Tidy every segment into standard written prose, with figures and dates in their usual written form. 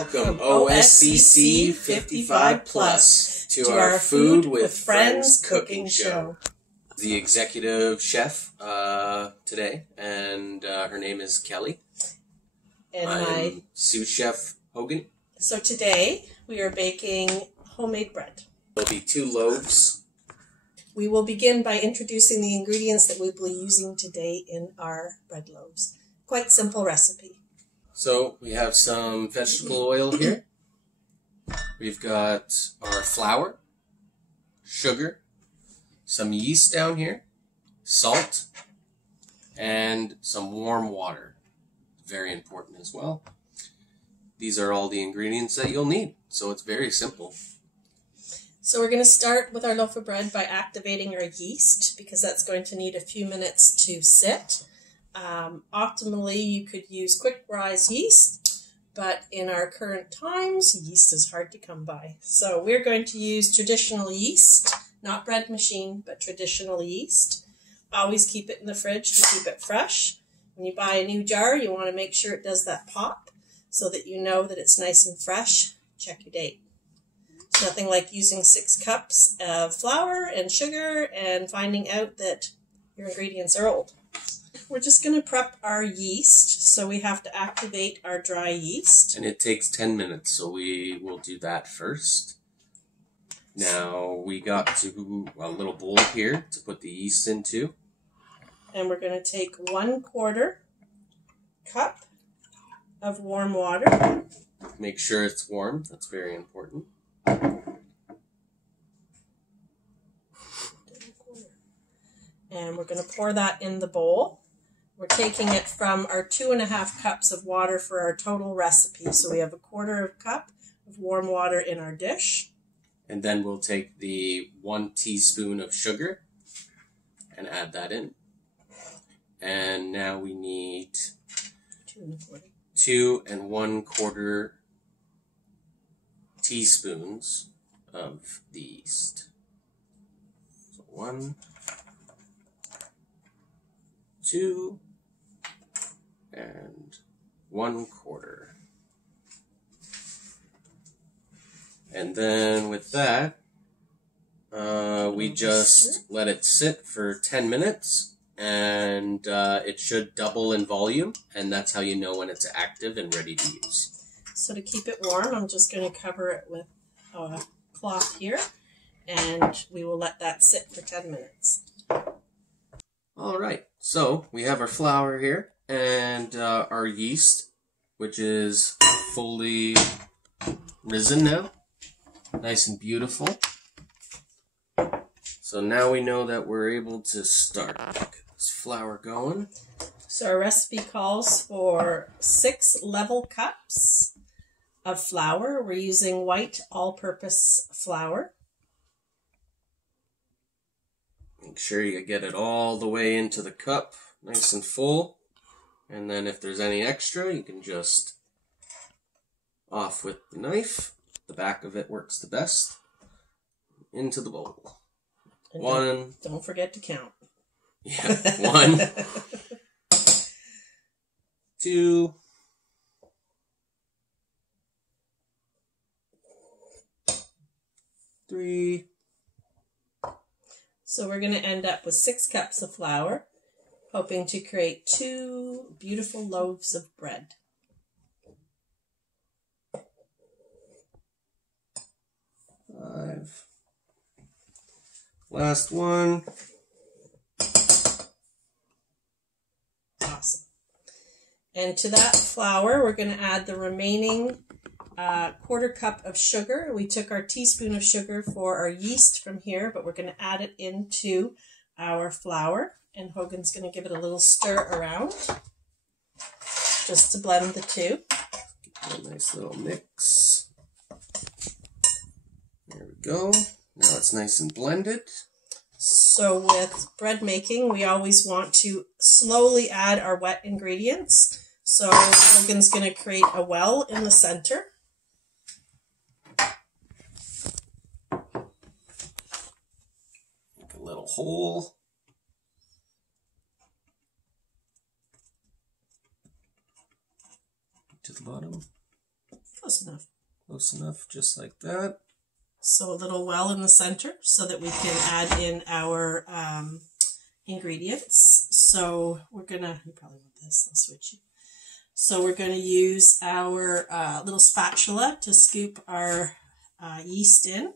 Welcome, OSCC 55 Plus, to our Food with Friends cooking show. The executive chef today, and her name is Kelly. And I'm sous chef Hogan. So today we are baking homemade bread. There'll be 2 loaves. We will begin by introducing the ingredients that we'll be using today in our bread loaves. Quite simple recipe. So we have some vegetable oil here. We've got our flour, sugar, some yeast down here, salt, and some warm water. Very important as well. These are all the ingredients that you'll need, so it's very simple. So we're going to start with our loaf of bread by activating our yeast, because that's going to need a few minutes to sit. Optimally, you could use quick rise yeast, but in our current times, yeast is hard to come by. So we're going to use traditional yeast, not bread machine, but traditional yeast. Always keep it in the fridge to keep it fresh. When you buy a new jar, you want to make sure it does that pop so that you know that it's nice and fresh. Check your date. It's nothing like using 6 cups of flour and sugar and finding out that your ingredients are old. We're just going to prep our yeast, so we have to activate our dry yeast. And it takes 10 minutes, so we will do that first. Now we got to a little bowl here to put the yeast into. And we're going to take 1/4 cup of warm water. Make sure it's warm, that's very important. And we're going to pour that in the bowl. We're taking it from our 2.5 cups of water for our total recipe. So we have 1/4 cup of warm water in our dish. And then we'll take the 1 teaspoon of sugar and add that in. And now we need 2 1/4 teaspoons of the yeast. So 1, 2, and 1/4. And then with that, we just let it sit for 10 minutes, and it should double in volume, and that's how you know when it's active and ready to use. So to keep it warm, I'm just going to cover it with a cloth here, and we will let that sit for 10 minutes. All right, so we have our flour here and our yeast, which is fully risen now, nice and beautiful. So now we know that we're able to start. Get this flour going. So our recipe calls for 6 level cups of flour. We're using white all-purpose flour. Make sure you get it all the way into the cup, nice and full. And then if there's any extra, you can just off with the knife. The back of it works the best. Into the bowl. And 1. Don't forget to count. Yeah, 1, 2, 3. So we're going to end up with 6 cups of flour, hoping to create 2 beautiful loaves of bread. 5. Last one. Awesome. And to that flour, we're going to add the remaining 1/4 cup of sugar. We took our teaspoon of sugar for our yeast from here, but we're going to add it into our flour. And Hogan's going to give it a little stir around, just to blend the two. A nice little mix. There we go. Now it's nice and blended. So with bread making, we always want to slowly add our wet ingredients. So Hogan's going to create a well in the center. Make a little hole. To the bottom. Close enough. Close enough, just like that. So a little well in the center so that we can add in our ingredients. So we're gonna, you probably want this, I'll switch you. So we're gonna use our little spatula to scoop our yeast in.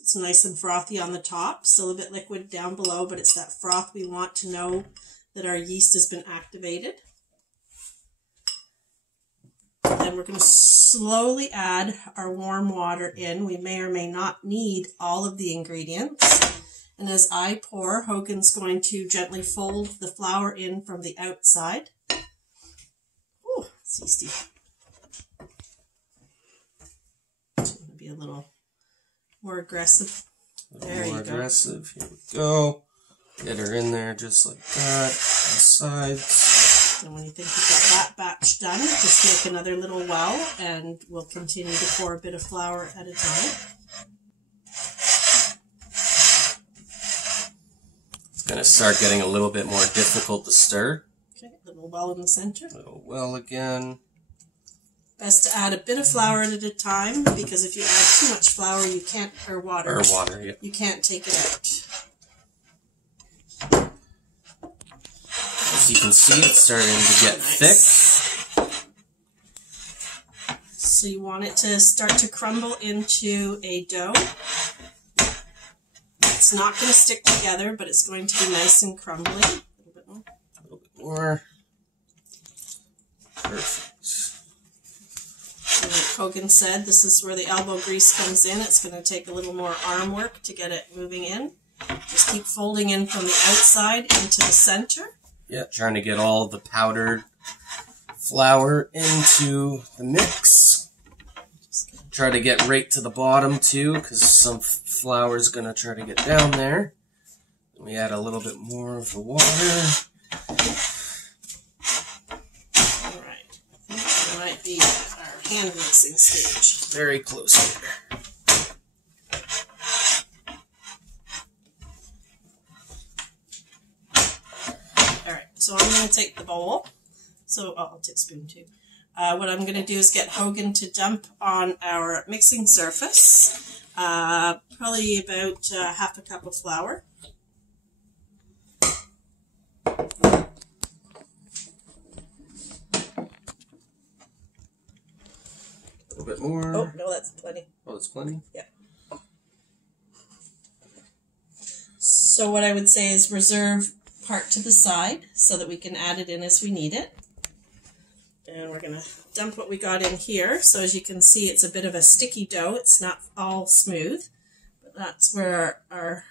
It's nice and frothy on the top, still a bit liquid down below, but it's that froth we want to know that our yeast has been activated. Then we're going to slowly add our warm water in. We may or may not need all of the ingredients. And as I pour, Hogan's going to gently fold the flour in from the outside. Ooh, it's yeasty. It's going to be a little more aggressive. There you go. More aggressive. Here we go. Get her in there just like that. On the sides. And when you think you've got that batch done, just make another little well, and we'll continue to pour a bit of flour at a time. It's going to start getting a little bit more difficult to stir. Okay, little well in the center. Little well again. Best to add a bit of flour at a time, because if you add too much flour, you can't, or water. Or water, yeah. You can't take it out. As you can see, it's starting to get thick. So you want it to start to crumble into a dough. It's not going to stick together, but it's going to be nice and crumbly. A little bit more. A little bit more. Perfect. And like Hogan said, this is where the elbow grease comes in. It's going to take a little more arm work to get it moving in. Just keep folding in from the outside into the center. Yeah, trying to get all the powdered flour into the mix. Try to get right to the bottom too, because some flour is going to try to get down there. We add a little bit more of the water. Alright, I think that might be our hand mixing stage. Very close here. So I'm going to take the bowl. So I'll take a spoon too. What I'm going to do is get Hogan to dump on our mixing surface. Probably about half a cup of flour. A little bit more. Oh, no, that's plenty. Oh, that's plenty? Yeah. So what I would say is reserve part to the side so that we can add it in as we need it. And we're going to dump what we got in here. So as you can see, it's a bit of a sticky dough. It's not all smooth, but that's where our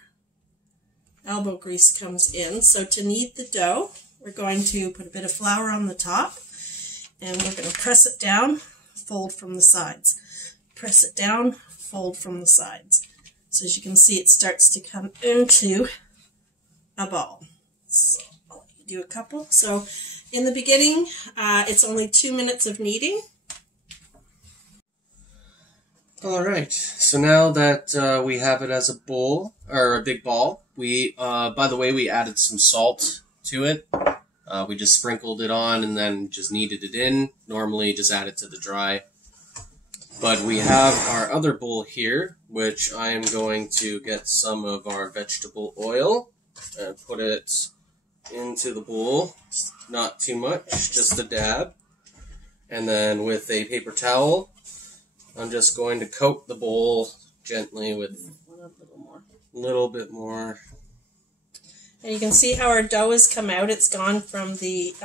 elbow grease comes in. So to knead the dough, we're going to put a bit of flour on the top, and we're going to press it down, fold from the sides. Press it down, fold from the sides. So as you can see, it starts to come into a ball. So I'll do a couple. So in the beginning, it's only 2 minutes of kneading. All right. So now that we have it as a bowl or a big ball, we by the way, we added some salt to it. We just sprinkled it on and then just kneaded it in. Normally, just add it to the dry. But we have our other bowl here, which I am going to get some of our vegetable oil and put it into the bowl. Not too much, just a dab. And then with a paper towel, I'm just going to coat the bowl gently with a little bit more. And you can see how our dough has come out. It's gone from the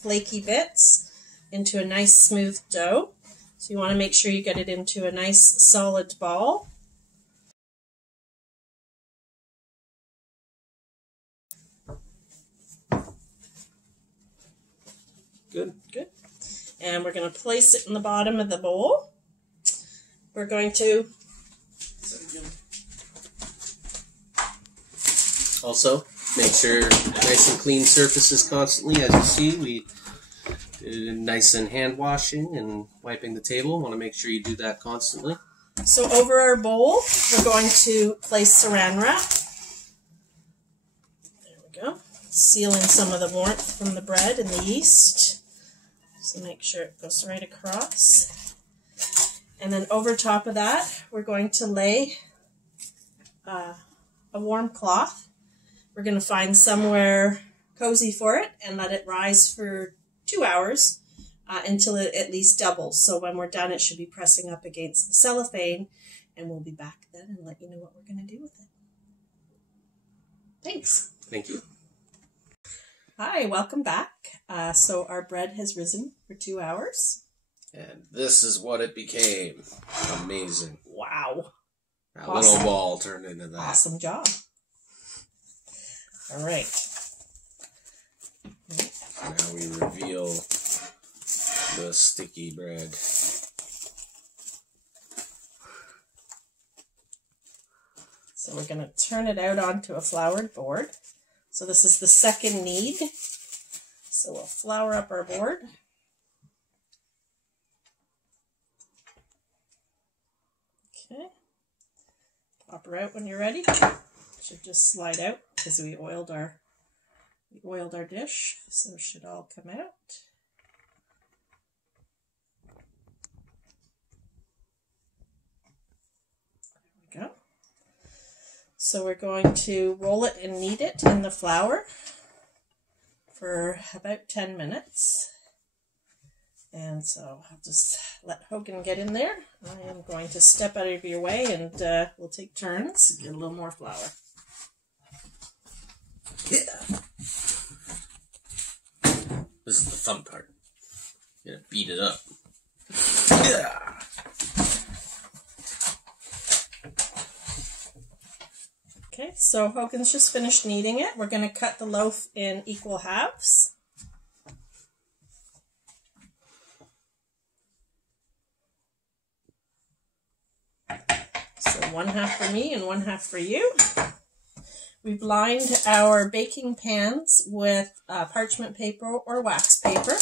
flaky bits into a nice smooth dough. So you want to make sure you get it into a nice solid ball. Good. Good. And we're going to place it in the bottom of the bowl. We're going to... Also, make sure nice and clean surfaces constantly. As you see, we did nice and hand washing and wiping the table. Want to make sure you do that constantly. So over our bowl, we're going to place saran wrap. There we go. sealing some of the warmth from the bread and the yeast. So make sure it goes right across. And then over top of that, we're going to lay a warm cloth. We're going to find somewhere cozy for it and let it rise for 2 hours until it at least doubles. So when we're done, it should be pressing up against the cellophane, and we'll be back then and let you know what we're going to do with it. Thanks. Thank you. Hi, welcome back. So our bread has risen for 2 hours. And this is what it became. Amazing. Wow. That awesome. Little ball turned into that. Awesome job. All right. Now we reveal the sticky bread. So we're going to turn it out onto a floured board. So this is the second knead. So we'll flour up our board. Okay. Pop her out when you're ready. Should just slide out because we oiled our dish, so it should all come out. There we go. So we're going to roll it and knead it in the flour for about 10 minutes. And so I'll just let Hogan get in there. I am going to step out of your way and we'll take turns, get a little more flour. Yeah. This is the fun part. You gotta beat it up. Yeah. Okay, so Hogan's just finished kneading it. We're going to cut the loaf in equal halves. So 1/2 for me and 1/2 for you. We've lined our baking pans with parchment paper or wax paper.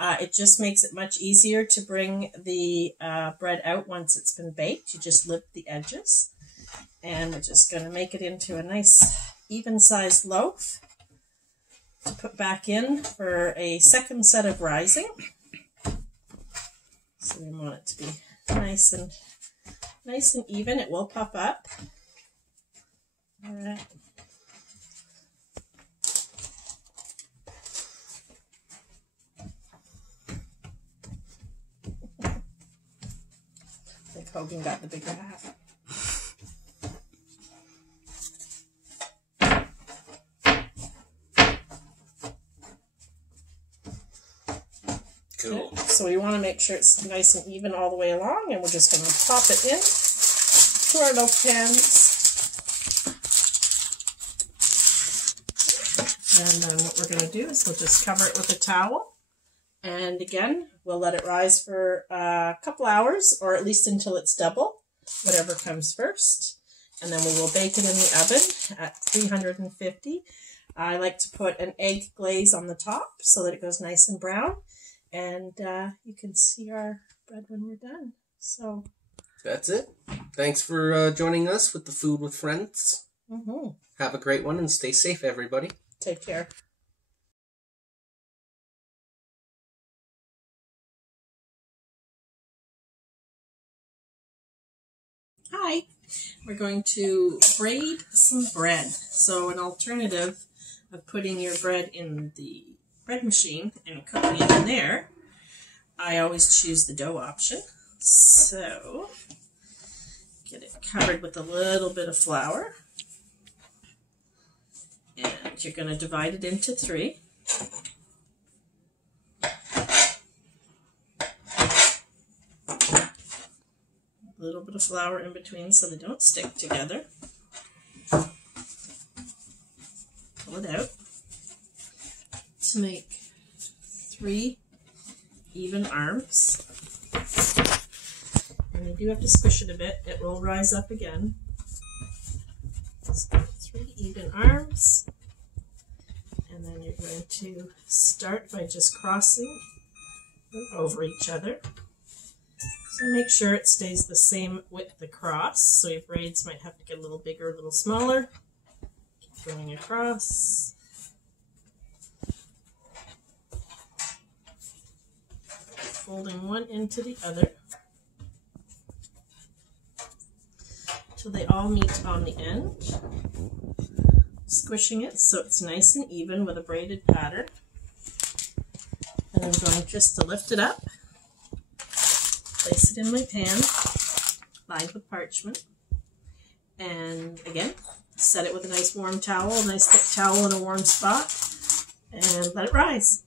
It just makes it much easier to bring the bread out once it's been baked. You just lift the edges. And we're just going to make it into a nice even-sized loaf to put back in for a second set of rising. So we want it to be nice and even. It will puff up. All right. I think Hogan got the bigger half. Cool. So we want to make sure it's nice and even all the way along, and we're just going to pop it in to our loaf pans. And then what we're going to do is we'll just cover it with a towel. And again, we'll let it rise for a couple hours, or at least until it's double, whatever comes first. And then we will bake it in the oven at 350. I like to put an egg glaze on the top so that it goes nice and brown. And you can see our bread when we're done. So that's it. Thanks for joining us with the Food with Friends. Mm-hmm. Have a great one and stay safe, everybody. Take care. Hi. We're going to braid some bread. So an alternative of putting your bread in the bread machine and cooking it in there, I always choose the dough option. So get it covered with a little bit of flour, and you're going to divide it into 3. A little bit of flour in between so they don't stick together. Pull it out to make 3 even arms. And you do have to squish it a bit. It will rise up again. So 3 even arms. And then you're going to start by just crossing them over each other. So make sure it stays the same width across. So your braids might have to get a little bigger, a little smaller. Keep going across. folding one into the other till they all meet on the end. Squishing it so it's nice and even with a braided pattern. And I'm going just to lift it up, place it in my pan, lined with parchment, and again, set it with a nice warm towel, a nice thick towel in a warm spot, and let it rise.